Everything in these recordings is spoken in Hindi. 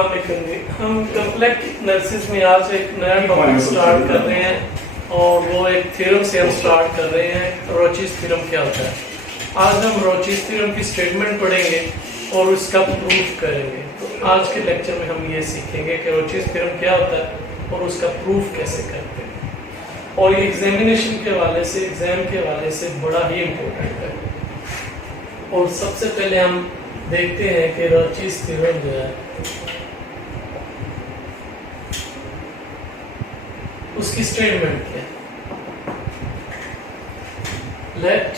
अस्सलाम वालेकुम। हम कॉम्प्लेक्स एनालिसिस में आज एक नया टॉपिक स्टार्ट कर रहे हैं और वो एक थ्योरम से हम स्टार्ट कर रहे हैं। रोचीज थ्योरम क्या होता है? आज हम रोचीज थ्योरम की स्टेटमेंट पढ़ेंगे और उसका प्रूफ करेंगे। तो आज के लेक्चर में हम ये सीखेंगे कि रोचीज थ्योरम क्या होता है और उसका प्रूफ कैसे करते हैं। और ये एग्जामिनेशन के हवाले से, एग्जाम के हवाले से बड़ा ही इम्पोर्टेंट है। और सबसे पहले हम देखते हैं कि रोचीज थ्योरम जो है उसकी स्टेटमेंट क्या है। Let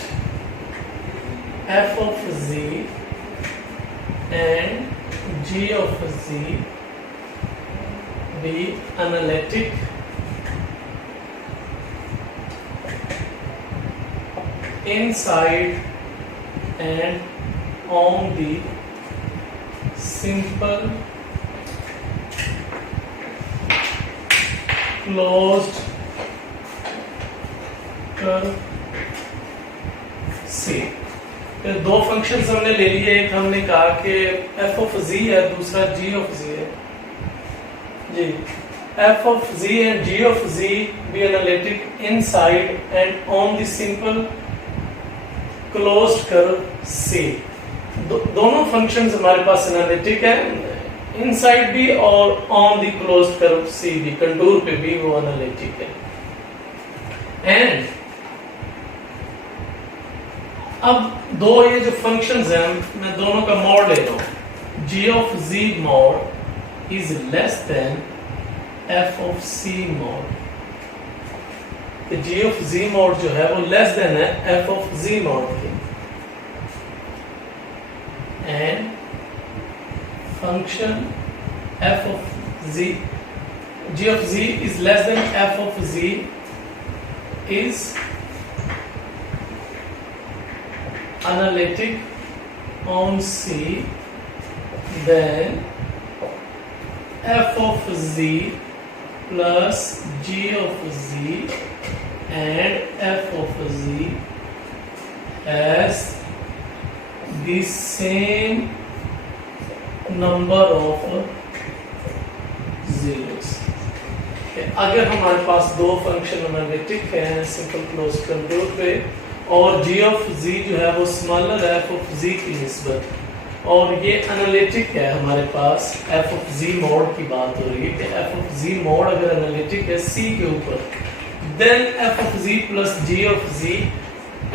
f of z and g of z be analytic inside and on the simple closed curve C। दो फंक्शंस हमने ले लिए, एक हमने कहा कि f of z है, दूसरा g of z है जी। f of z and g of z be analytic inside and on the simple closed curve C। दोनों फंक्शंस हमारे पास एनालिटिक है, इनसाइड भी और on the closed curve C भी, कंटूर पे भी वो एनालिटिक है। एंड अब दो ये जो फंक्शंस हैं, मैं दोनों का मॉड ले रहा हूं। g of z mod is less than f of c mod। g of z mod जो है वो लेस देन है f of z mod के। and function f of z, g of z is less than f of z is analytic on C, then f of z plus g of z and f of z has the same number of zeros। अगर हमारे पास दो फंक्शन एनालिटिक हैं सिंपल क्लोज कंटूर पे और g of z जो है वो स्मॉलर f of z की निस्बत और ये एनालिटिक है हमारे पास, f of z mod की बात हो रही है कि f of z mod अगर एनालिटिक है c के ऊपर, then f of z plus g of z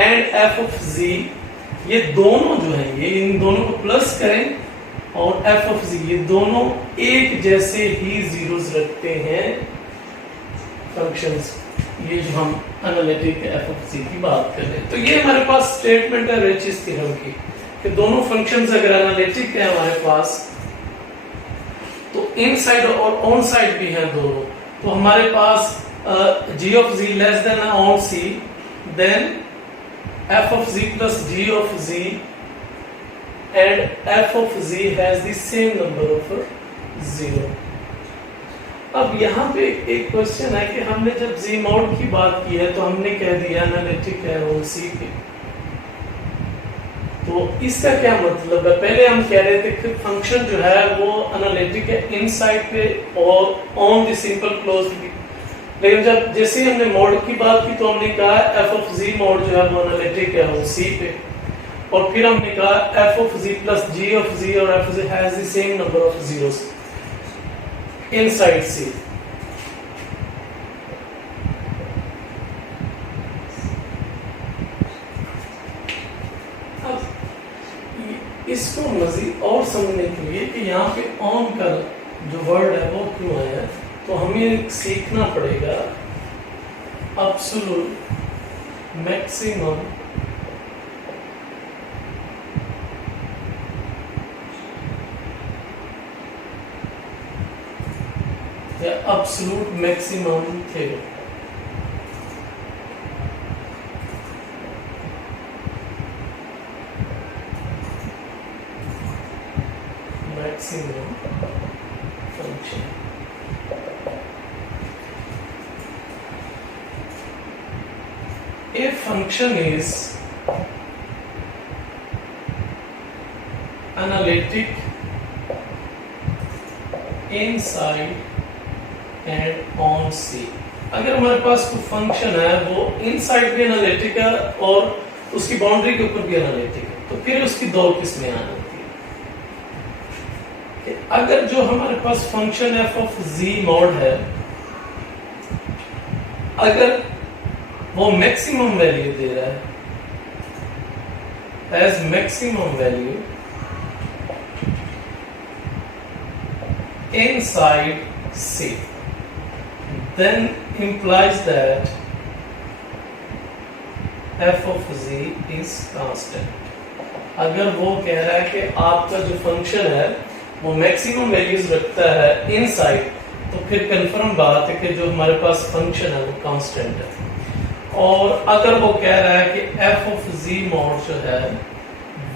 and f of z, ये दोनों जो है ये इन दोनों को प्लस करें और f of z, ये दोनों एक जैसे ही जीरोस रखते हैं फंक्शंस। ये जो हम एनालिटिक f of z की बात कर रहे हैं, तो ये हमारे पास स्टेटमेंट है रोचीज थ्योरम की कि दोनों फंक्शंस अगर एनालिटिक है हमारे पास तो इनसाइड और ऑन साइड भी हैं दोनों। तो हमारे पास g of z less than on c, then f of z plus g of z and f of z has the same number of zero। अब यहाँ पे एक क्वेश्चन है कि हमने जब z mod की बात की है तो हमने कह दिया एनालिटिक है ऑन c पे, तो इसका क्या मतलब है? पहले हम कह रहे थे कि फंक्शन जो है वो एनालिटिक है इनसाइड पे और ऑन द सिंपल क्लोज्ड पे, लेकिन जब जैसे हमने मॉड की बात की तो हमने कहा f of z मॉड जो है वो एनालिटिक है on C पे, और फिर हमने कहा f of z plus g of z और f of z has the same number of zeros inside C। अब इसको मजीद और समझने के लिए कि यहाँ पे ऑन का जो वर्ड है वो क्यों आया है, तो हमें सीखना पड़ेगा एब्सोल्यूट मैक्सिमम या absolute maximum theorem. Maximum function a function is analytic inside and on C. अगर हमारे पास कोई फंक्शन है वो इनसाइड भी एनालिटिक है और उसकी बाउंड्री के ऊपर भी एनालिटिक है, तो फिर उसकी दो किस्में आ जाती है। अगर जो हमारे पास function f of z mod है, अगर वो मैक्सिमम वैल्यू दे रहा है, as maximum value inside C, then implies that f of z is constant। अगर वो कह रहा है कि आपका जो फंक्शन है वो मैक्सिमम वैल्यूज रखता है इनसाइड, तो फिर कंफर्म बात है कि जो हमारे पास फंक्शन है वो कांस्टेंट है। और अगर वो कह रहा है कि f of z मॉड जो है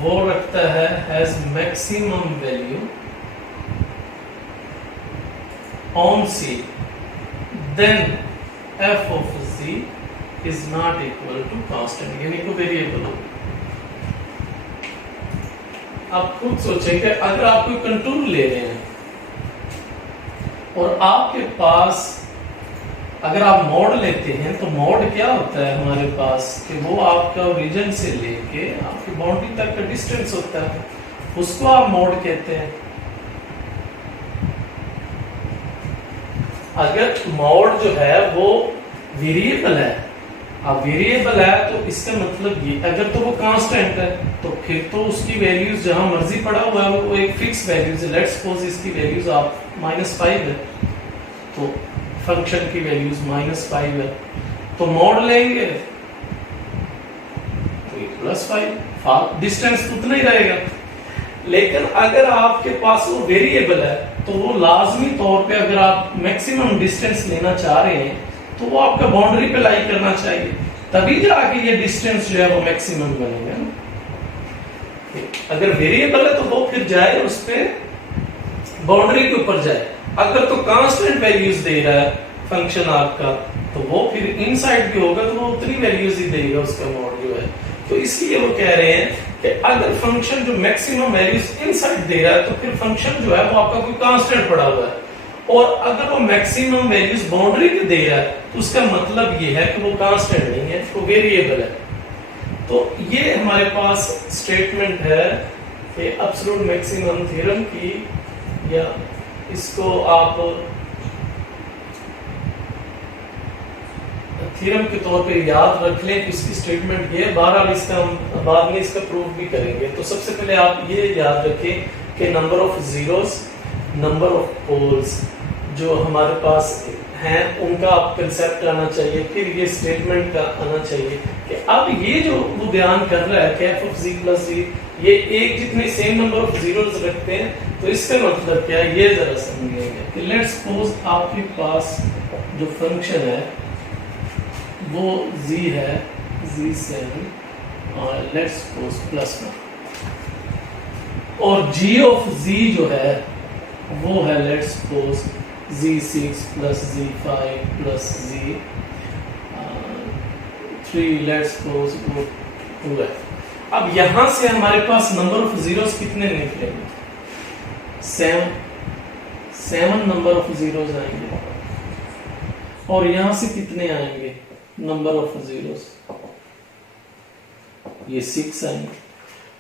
वो रखता है has maximum value on C, then f of z is not equal to constant, यानी को वेरिएबल हो। आप खुद सोचेंगे, अगर आप कोई कंटूर ले रहे हैं और आपके पास अगर आप मॉड लेते हैं, तो मॉड क्या होता है हमारे पास कि वो आपका ओरिजिन से लेके आपकी बाउंड्री तक का डिस्टेंस होता है, उसको आप मॉड कहते हैं। अगर मॉड जो है वो वेरिएबल है, अब वेरिएबल है तो इसका मतलब ये, अगर तो वो कांस्टेंट है तो फिर तो उसकी वैल्यूज जहां मर्जी पड़ा हुआ है वो एक फिक्स वैल्यूज है। लेट्स सपोज इसकी वैल्यूज आप -5 है, तो फंक्शन की वैल्यूज -5 है, तो मॉड लेंगे तो +5, डिस्टेंस उतना ही रहेगा। लेकिन अगर आपके पास वो वेरिएबल है तो वो लाजमी तौर पे अगर आप मैक्सिमम डिस्टेंस लेना चाह रहे हैं तो वो आपका बाउंड्री पे लाई करना चाहिए, तभी जाके ये डिस्टेंस जो है वो मैक्सिमम बनेगा। अगर वेरिएबल है तो वो फिर जाए उस पे बाउंड्री के ऊपर जाए। अगर तो कांस्टेंट वैल्यूज दे रहा है फंक्शन आपका, तो वो फिर इनसाइड भी होगा तो वो उतनी वैल्यूज ही देगा उसका मॉड जो है। तो इसलिए वो कह रहे हैं कि अगर फंक्शन जो मैक्सिमम वैल्यूज इनसाइड दे रहा है तो फिर फंक्शन जो है वो आपका कोई कांस्टेंट पड़ा हुआ है, और अगर वो मैक्सिमम वैल्यूज बाउंड्री पे दे रहा है तो उसका मतलब ये है कि वो कांस्टेंट नहीं है, वो वेरिएबल है। तो ये हमारे पास स्टेटमेंट है कि एब्सोल्यूट मैक्सिमम थ्योरम की, या इसको आप थ्योरम के तौर पे याद रख लें कि इसकी स्टेटमेंट ये, बहरहाल इसका हम बाद में इसका प्रूफ भी करेंगे। तो सबसे पहले आप ये याद रखें कि number of zeros, number of poles जो हमारे पास हैं उनका आप कंसेप्ट आना चाहिए, फिर ये स्टेटमेंट का आना चाहिए कि अब ये जो वो बयान कर रहा है कि f of z plus z ये एक जितने सेम नंबर ऑफ जीरोस रखते हैं, तो इसका मतलब क्या है ये जरा समझेंगे कि लेट्स सपोज आपके पास जो फंक्शन है वो z है, z7 और लेट्स सपोज +1, और g ऑफ z जो है वो है let's suppose z6 plus z5 plus z3 let's suppose वो 2 है। अब यहां से हमारे पास नंबर ऑफ जीरोस कितने निकलेंगे? 7 नंबर ऑफ जीरोस आएंगे, और यहां से कितने आएंगे नंबर ऑफ जीरोस? ये 6 आएंगे।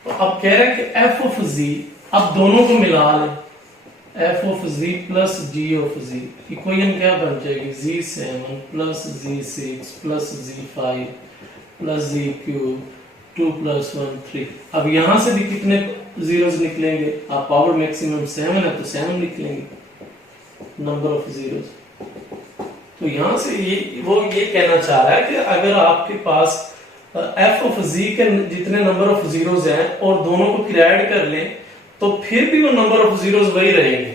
तो अब कह रहे हैं कि f ऑफ z, अब दोनों को मिला लें, f of z plus g of z, equation क्या बन जाएगी? z7 plus z6 plus z5 plus z cube 2 + 1 3। अब यहां से भी कितने जीरोस निकलेंगे? आप पावर मैक्सिमम 7 है तो 7 निकलेंगे नंबर ऑफ जीरोस। तो यहां से ये कहना चाह रहा है कि अगर आपके पास f ऑफ z के जितने नंबर ऑफ जीरोस हैं और दोनों को फिर ऐड कर लें तो फिर भी वो नंबर ऑफ जीरोस वही रहेंगे।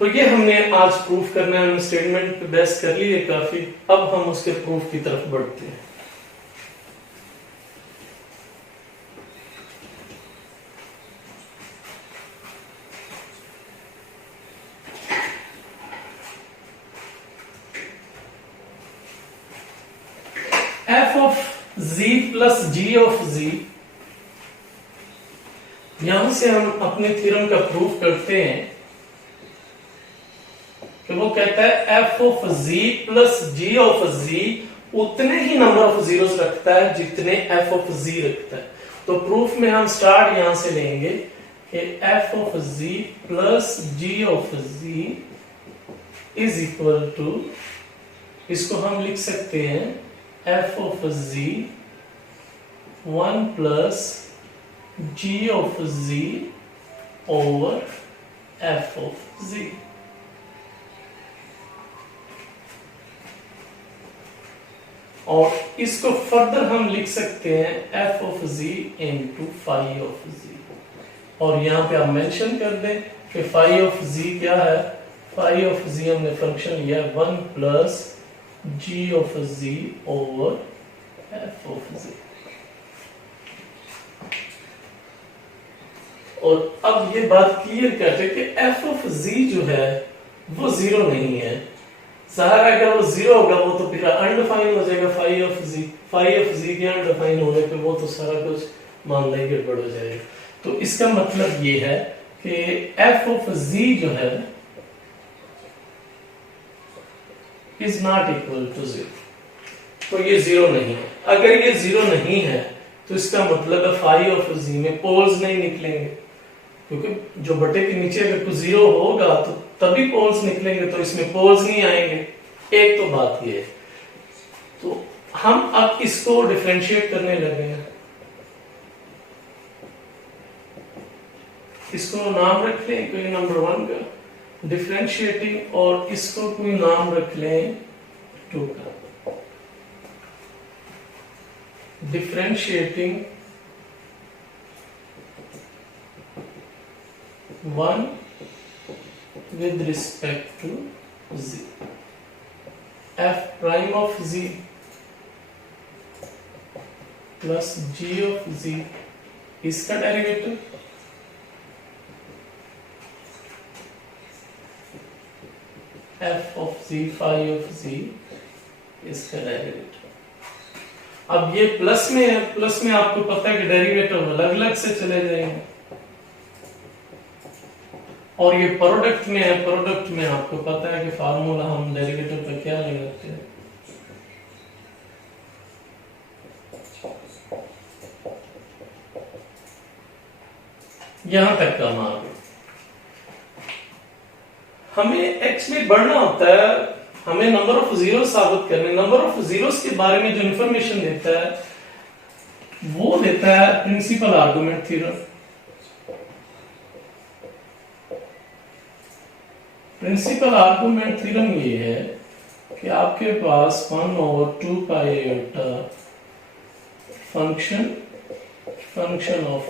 तो ये हमने आज प्रूफ करना है, हमने स्टेटमेंट पे बेस कर ली है काफी। अब हम उसके प्रूफ की तरफ बढ़ते हैं। f of z plus g of z, यहां से हम अपने थ्योरम का प्रूफ करते हैं कि वो कहता है f of ji plus ji of z उतने ही नंबर ऑफ जीरोस रखता है जितने एफ ऑफ जी रखता है। तो प्रूफ में हम स्टार्ट यहां से लेंगे कि f of ji plus ji of ji is equal to, इसको हम लिख सकते हैं f of z 1 plus ji of z over f of z. और इसको फर्दर हम लिख सकते हैं f of z into phi of z. और यहां पे आप मेंशन कर दें कि फाई ऑफ जी क्या है, फाई ऑफ जी हमने फंक्शन लिया 1 plus ji of z over f of z. और अब ये बात क्लियर करते कि एफ ऑफ जी जो है वो जीरो नहीं है। ज़ाहिर है अगर वो जीरो होगा वो तो फिर अनडिफाइन हो जाएगा phi of z. Phi of z के अनडिफाइन होने पे वो तो सारा कुछ मामला ही गड़बड़ हो जाएगा। तो इसका मतलब ये है कि एफ ऑफ जी जो है is not equal to zero. तो ये जीरो नहीं है। अगर ये जीरो नहीं है तो इसका मतलब है फाई ऑफ जी में पोल्स नहीं निकलेंगे, क्योंकि जो बटे के नीचे अगर कुछ जीरो होगा तो तभी पोल्स निकलेंगे, तो इसमें पोल्स नहीं आएंगे। एक तो बात ये है। तो हम अब इसको डिफरेंशिएट करने लगे हैं। इसको नाम रख लें कोई नंबर 1 का डिफरेंशिएटिंग, और इसको कोई नाम रख लें 2 का differentiating 1 with respect to z, f prime of z plus g of z इसका derivative f of z phi of z इसका डेरिवेटिव। अब ये प्लस में है, प्लस में आपको पता है कि डेरिवेटिव अलग अलग से चले जाएंगे, और ये प्रोडक्ट में है, प्रोडक्ट में आपको पता है कि फार्मूला हम डेरिवेटिव का क्या लगाते हैं, यहां तक काम आ गया। हमें x में बढ़ना होता है, हमें नंबर ऑफ जीरो साबित करने। नंबर ऑफ जीरोस के बारे में जो इंफॉर्मेशन देता है वो देता है principle argument theorem. Principle argument theorem ये है कि आपके पास 1/2 pi iota function of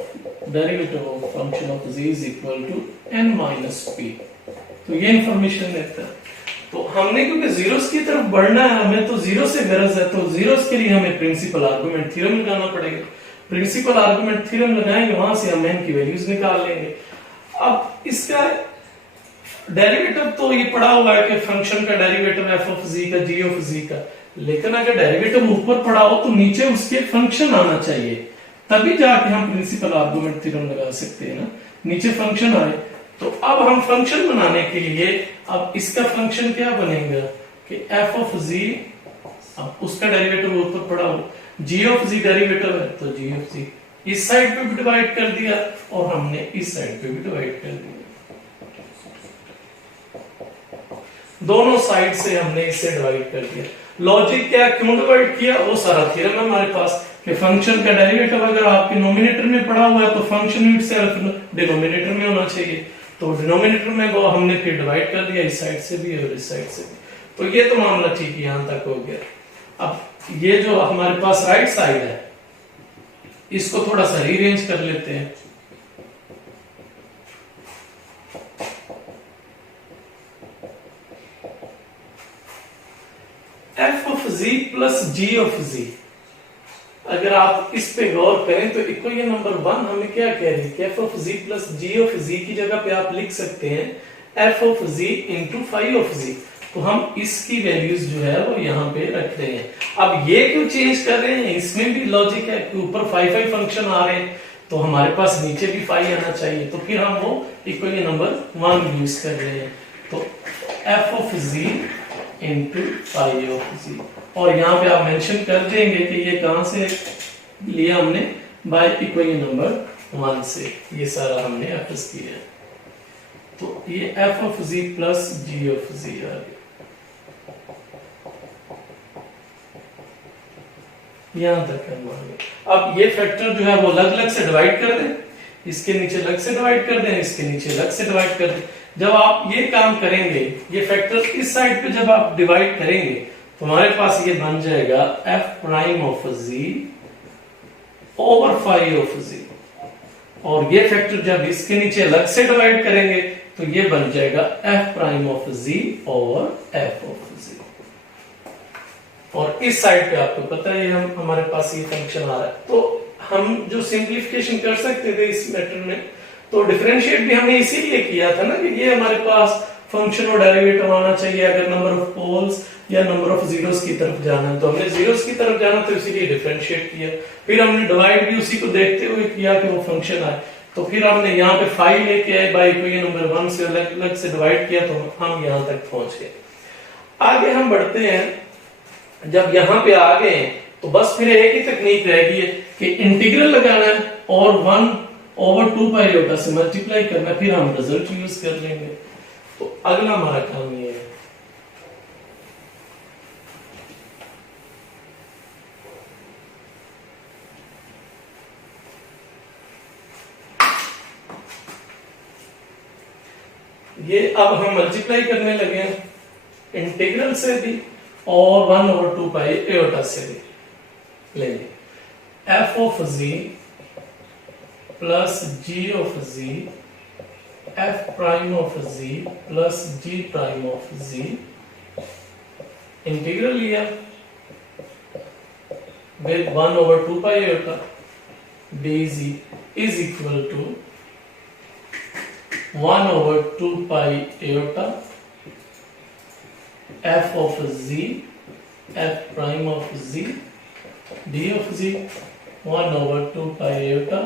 derivative of function of z is equal to n minus p। तो ये इंफॉर्मेशन देता है। तो हमने क्योंकि जीरोस की तरफ बढ़ना है, हमें तो जीरो से गरज है, तो जीरोस के लिए हमें प्रिंसिपल आर्गुमेंट थ्योरम लगाना पड़ेगा। प्रिंसिपल आर्गुमेंट थ्योरम लगाएंगे, वहां से हम n की वैल्यूज निकाल लेंगे। अब इसका डेरिवेटिव तो ये पड़ा हुआ है कि फंक्शन का डेरिवेटिव f ऑफ z का g ऑफ z का, लेकिन अगर डेरिवेटिव ऊपर पड़ा हो तो नीचे उसके फंक्शन आना चाहिए, तभी जाके हम प्रिंसिपल आर्गुमेंट थ्योरम लगा सकते हैं ना। नीचे फंक्शन आए तो अब हम फंक्शन बनाने के लिए अब इसका फंक्शन क्या बनेगा कि f ऑफ z, अब उसका डेरिवेटिव ऊपर पड़ा हो, g ऑफ z डेरिवेटिव है तो g ऑफ z इस साइड पे भी डिवाइड कर दिया और हमने इस साइड पे भी डिवाइड कर दिया। दोनों साइड से हमने इसे डिवाइड कर दिया। लॉजिक क्या, क्यों डिवाइड किया, वो सारा थ्योरम है हमारे पास कि फंक्शन का डेरिवेटिव अगर आपके नोमिनेटर में पड़ा हुआ है तो फंक्शन इटसेल्फ डिनोमिनेटर में होना चाहिए। तो डिनोमिनेटर में वो हमने फिर डिवाइड कर दिया, इस साइड से भी और इस साइड से भी। तो ये तो मामला ठीक है, यहां तक हो गया। अब ये जो हमारे पास राइट साइड है इसको थोड़ा सा रीअरेंज कर लेते हैं। f of z plus g of z, अगर आप इस पे गौर करें तो इक्वेशन नंबर 1 हमें क्या कह रही है कि f of z plus g of z की जगह पे आप लिख सकते हैं f of z into phi of z। तो हम इसकी वैल्यूज जो है वो यहाँ पे रख रहे हैं। अब ये क्यों चेंज कर रहे हैं, इसमें भी लॉजिक है कि ऊपर फाई फंक्शन आ रहे हैं तो हमारे पास नीचे भी फाई आना चाहिए, तो फिर हम वो इक्वेशन नंबर 1 यूज कर रहे हैं। तो f of z into phi of z. और यहाँ पे आप मेंशन कर देंगे कि ये कहां से लिया हमने, बाय इक्वेशन नंबर 1 से ये सारा हमने एप्स किया। तो ये f of ji plus ji of z आ गया। यहां तक करना है। अब ये फैक्टर जो है वो अलग अलग से डिवाइड कर दें, इसके नीचे अलग से डिवाइड कर दें, इसके नीचे अलग से डिवाइड कर दें। जब आप ये काम करेंगे, ये फैक्टर इस साइड पे जब आप डिवाइड करेंगे तो हमारे पास ये बन जाएगा f prime of z over phi of z. और ये फैक्टर जब इसके नीचे अलग से डिवाइड करेंगे तो ये बन जाएगा f prime of z over f of z. और इस साइड पे आपको पता है हम हमारे पास ये फंक्शन आ रहा है। तो हम जो सिंप्लीफिकेशन कर सकते थे इस मेथड में, तो डिफरेंशिएट भी हमने इसीलिए किया था ना कि ये हमारे पास फंक्शन और डेरिवेटिव आना चाहिए अगर नंबर ऑफ पोल्स या नंबर ऑफ जीरोस की तरफ जाना है। तो हमने जीरोस की तरफ जाना तो इसीलिए डिफरेंशिएट किया। फिर हमने डिवाइड भी उसी को देखते हुए किया कि वो फंक्शन आए। तो फिर हमने यहाँ पे फाइव लेके आए, बाई इक्वेशन नंबर 1 से अलग अलग से डिवाइड किया, तो हम यहाँ तक पहुंच गए। आगे हम बढ़ते हैं। जब यहाँ पे आ गए तो बस फिर एक ही तकनीक रह गई है कि इंटीग्रल लगाना है और 1 ओवर 2 पाई आयोटा से मल्टीप्लाई करना है, फिर हम रिजल्ट यूज कर लेंगे। तो अगला हमारा काम ये है। ये अब हम मल्टीप्लाई करने लगे हैं इंटीग्रल से भी और 1 ओवर 2 पाई आयोटा से भी लेंगे। F of ji plus ji of ji F prime of ji plus ji prime of z, integral लिया with 1 over 2 pi iota dz is equal to 1 over 2 pi iota f of z f prime of z d of z 1 over 2 pi iota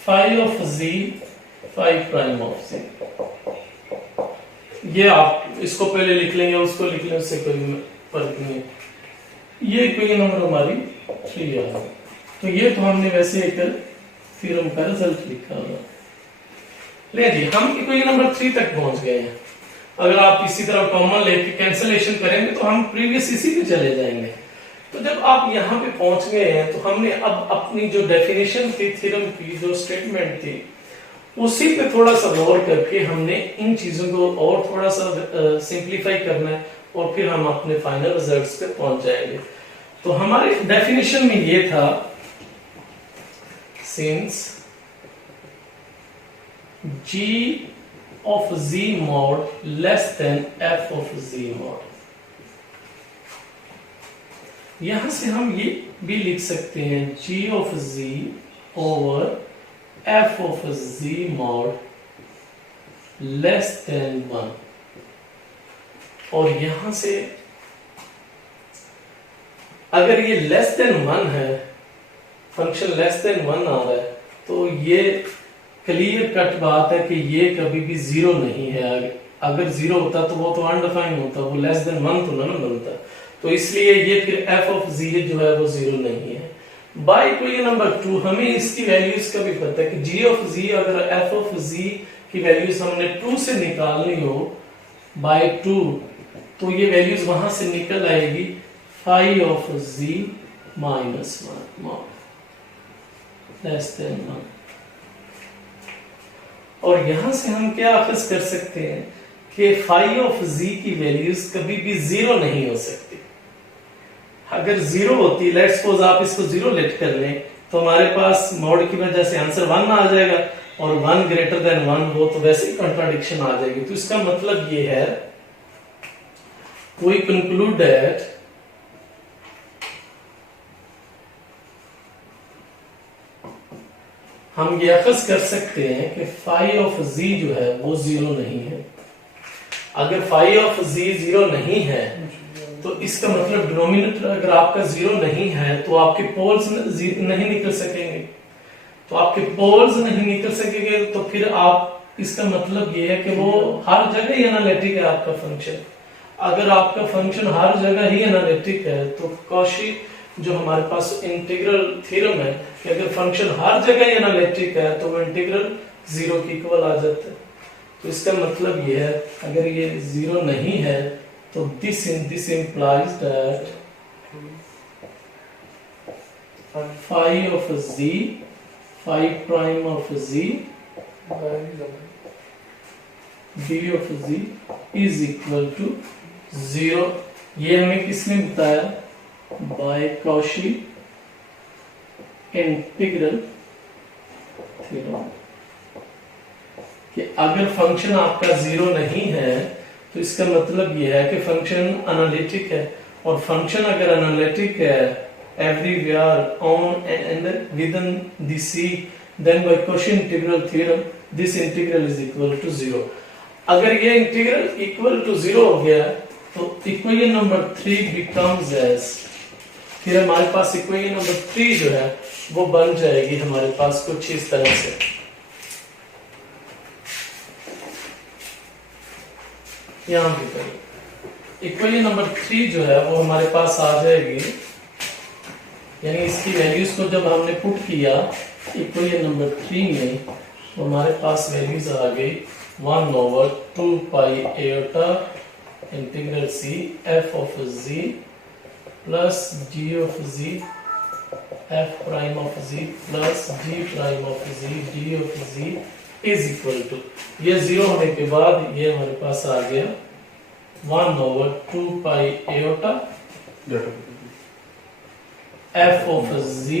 phi of z phi prime of z। ये आप इसको पहले लिख लेंगे, उसको लिख लें, उससे कोई फर्क नहीं। ये इक्वेशन नंबर हमारी 3 आ गई। तो ये तो हमने वैसे एक थ्योरम का रिजल्ट लिखा होगा। ले जी, हम इक्वेशन नंबर 3 तक पहुंच गए हैं। अगर आप इसी तरह कॉमन लेके कैंसिलेशन करेंगे तो हम प्रीवियस इसी पे चले जाएंगे। तो जब आप यहाँ पे पहुंच गए हैं तो हमने अब अपनी जो डेफिनेशन थी थ्योरम की, जो स्टेटमेंट थी, उसी पे थोड़ा सा गौर करके हमने इन चीजों को और थोड़ा सा सिंप्लीफाई करना है और फिर हम अपने फाइनल रिजल्ट्स पे पहुंच जाएंगे। तो हमारे डेफिनेशन में ये था, since g of z mod less than f of z mod। यहां से हम ये भी लिख सकते हैं g of z over f of z mod less than 1। और यहां से अगर ये लेस देन 1 है, फंक्शन लेस देन 1 आ रहा है, तो ये क्लियर कट बात है कि ये कभी भी 0 नहीं है। अगर 0 होता तो वो तो अनडिफाइंड होता, वो लेस देन 1 तो ना बनता। तो इसलिए ये फिर f of z जो है वो 0 नहीं है। बाय इक्वेशन नंबर 2 हमें इसकी वैल्यूज का भी पता है कि g of z अगर f of z की वैल्यूज हमने 2 से निकालनी हो बाय 2, तो ये वैल्यूज वहां से निकल आएगी phi of z minus 1 less than 1। और यहां से हम क्या अखज़ कर सकते हैं कि फाई ऑफ z की वैल्यूज कभी भी 0 नहीं हो सकती। अगर 0 होती, लेट्स सपोज आप इसको 0 लेट कर लें, तो हमारे पास मॉड की वजह से आंसर 1 आ जाएगा, और 1 ग्रेटर देन 1 हो तो वैसे ही कंट्राडिक्शन आ जाएगी। तो इसका मतलब ये है, वी कंक्लूड दैट हम ये अखज़ कर सकते हैं कि फाई ऑफ z जो है वो 0 नहीं है। अगर फाई ऑफ z 0 नहीं है तो इसका मतलब डिनोमिनेटर अगर आपका 0 नहीं है तो आपके पोल्स नहीं निकल सकेंगे। तो आपके पोल्स नहीं निकल सकेंगे तो फिर आप, इसका मतलब ये है कि वो हर जगह ही एनालिटिक है आपका फंक्शन। अगर आपका फंक्शन हर जगह ही एनालिटिक है तो कॉशी जो हमारे पास इंटीग्रल थ्योरम है कि अगर फंक्शन हर जगह ही एनालिटिक है तो वो इंटीग्रल 0 के इक्वल आ जाता है। तो इसका मतलब ये है अगर ये 0 नहीं है तो this implies that phi of z, phi prime of z, d of z is equal to 0। ये हमें किसने बताया? बाय कॉशी इंटीग्रल थ्योरम कि अगर फंक्शन आपका 0 नहीं है तो इसका मतलब यह है कि फंक्शन एनालिटिक है, और फंक्शन अगर एनालिटिक है everywhere on and within the C, then by Cauchy integral theorem this integral is equal to 0। अगर ये इंटीग्रल इक्वल टू 0 हो गया तो इक्वेशन नंबर 3 बिकम्स एज, फिर हमारे पास इक्वेशन नंबर 3 जो है वो बन जाएगी हमारे पास कुछ इस तरह से। यहां पे इक्वेशन नंबर 3 जो है वो हमारे पास आ जाएगी, यानी इसकी वैल्यूज को जब हमने पुट किया इक्वेशन नंबर 3 में तो हमारे पास वैल्यूज आ गई 1/2 pi eta integral C F of ji plus ji of ji F prime of ji plus ji prime of G D of ji is equal to, ये 0 होने के बाद ये हमारे पास आ गया 1/2 pi eta F of ji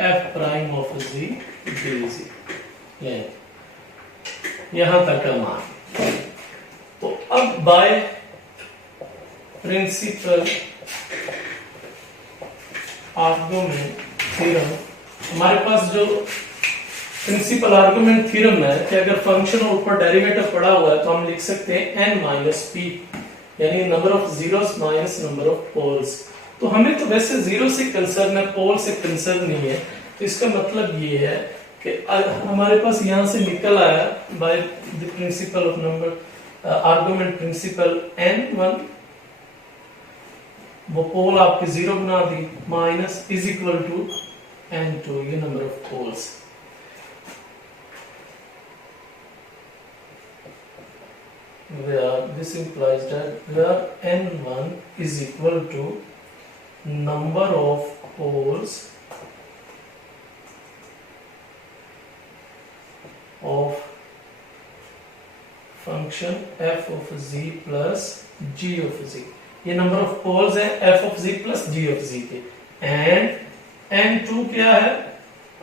F prime of G D G. यहां तक का मान। तो अब बाय प्रिंसिपल आर्गुमेंट थ्योरम हमारे पास जो प्रिंसिपल आर्गुमेंट थ्योरम है कि अगर फंक्शन ऊपर डेरिवेटिव पड़ा हुआ है तो हम लिख सकते हैं n माइनस p, यानी number of zeros minus number of poles. तो हमें तो वैसे 0 से कंसर्न है, पोल से कंसर्न नहीं है। तो इसका मतलब ये है कि हमारे पास यहां से निकल आया by the principle of number argument principle n1, वो पोल आपके 0 बना दी, minus is equal to n2, ये number of poles. where this implies that where n1 is equal to number of poles of function f of z plus g of z, ये नंबर ऑफ पोल्स है f of z plus g of z के, एंड n2 क्या है?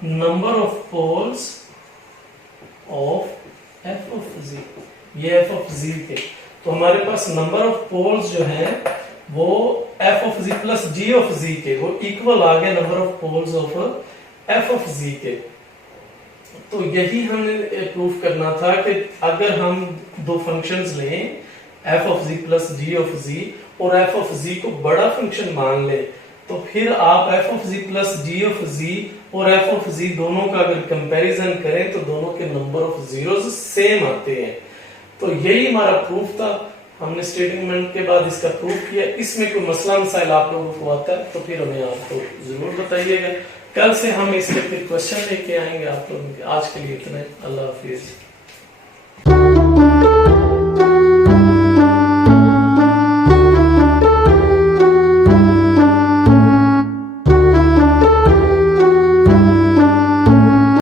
Number of poles of f of z, ये f of z के। तो हमारे पास नंबर ऑफ पोल्स जो हैं वो f of z plus g of z के, वो इक्वल आ गया number of poles of f of z के। तो यही हमने प्रूफ करना था कि अगर हम दो फंक्शंस लें f of z plus g of z और f of z को बड़ा फंक्शन मान ले तो फिर आप f of z plus g of z और f of z दोनों का अगर कंपैरिजन करें तो दोनों के नंबर ऑफ जीरोस सेम आते हैं। तो यही हमारा प्रूफ था, हमने स्टेटमेंट के बाद इसका प्रूफ किया। इसमें कोई मसला मसाइल आप लोगों को आता है तो फिर हमें आपको जरूर बताइएगा। कल से हम इसके फिर क्वेश्चन लेके आएंगे आप लोगों के। आज के लिए इतना, अल्लाह हाफिज।